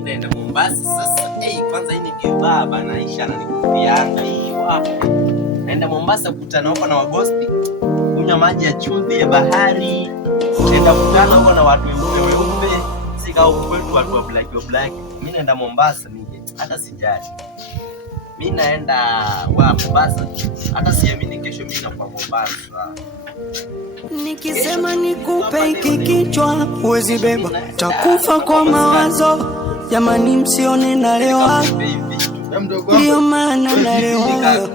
Mimi naenda Mombasa sasa. Kwanza hii nikivaa banaisha na nikufianga hii wapi? Naenda Mombasa kukutana huko na wagosti. Kunywa maji ya chumvi ya bahari. Naenda kukutana huko na watu weupe. Si kama kwetu watu wa black. Mimi naenda Mombasa mimi. Hata sijali. Mimi naenda Mombasa. Hata siamini kesho mimi nakuwa Mombasa. Nikisema nikupe hiki kichwa huwezi beba, takufa kwa mawazo. Jamani msione nalewa, ndio maana nalewa.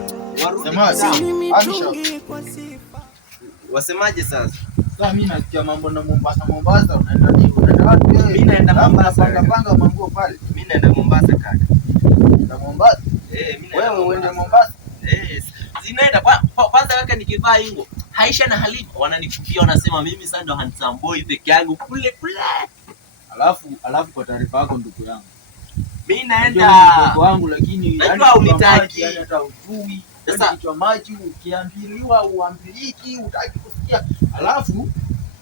Wasemaje sasa? Sasa mimi nasikia mambo na Mombasa unaenda nini? Unaenda wapi wewe? Mimi naenda Mombasa. Panga mambo pale. Mimi naenda Mombasa kaka. Na Mombasa? Mimi naenda. Wewe uende Mombasa? Zinaenda kwanza kaka nikivaa hivyo. Aisha na Halima wananikupia wanasema mimi sasa ndo handsome boy peke yangu kule. Alafu kwa taarifa yako ndugu yangu. Mimi naenda ndugu wangu lakini najua unitaki hata ujui. Sasa kichwa maji ukiambiliwa uambiliki utaki kusikia. Alafu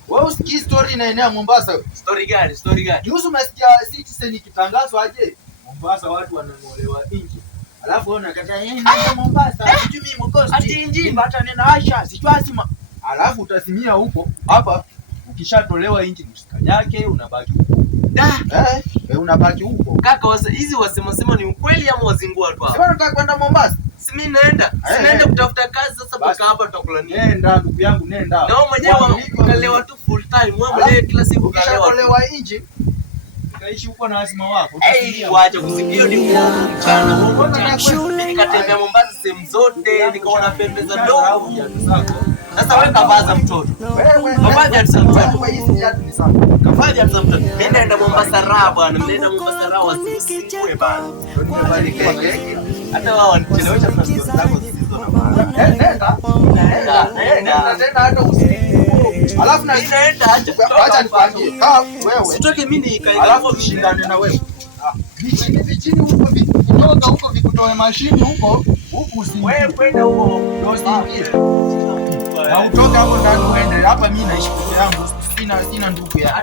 wewe usikii story inaenea Mombasa. Story gani? Juzi umesikia Citizen ikitangazwa aje? Mombasa watu wanangolewa nje. Alafu wewe unakataa nenda Mombasa. Sijui mimi mkosi. Ati injini hata nena Aisha, sijui asima. Alafu utasimia huko. Hapa ukishatolewa nje msikanyake unabaki huko. Unabaki huko. Kaka hizi wasema ni ukweli ama wazingua tu hapa? Sasa nataka kwenda Mombasa. Si mimi naenda. Sinaenda kutafuta kazi sasa mpaka hapa tutakula nini? Nenda ndugu yangu nenda. Na wewe mwenyewe ukalewa tu full time. Wewe mwenyewe kila siku ukishatolewa nje kaishi huko na asima wako. Waacha kusikia ni mchana. Nikatembea Mombasa sehemu zote, nikaona pembe za ndovu. Sasa wewe kavaza mtoto. Kavaja mtoto. Kavaja mtoto. Nenda Mombasa raha bwana, nenda Mombasa raha usiwe bana. Hata wao wanichelewesha na sio zako zisizo na maana. Nenda hata usiku. Alafu na inaenda acha nikwambie. Wewe sitoke mimi nikae alafu tushindane na wewe. Vichini huko vikutoka huko vikutoe mashini huko usiingie. Wewe kwenda huko ndio usiingie. Na utoke hapo ndani uende. Hapa mimi naishi peke yangu. Sina ndugu ya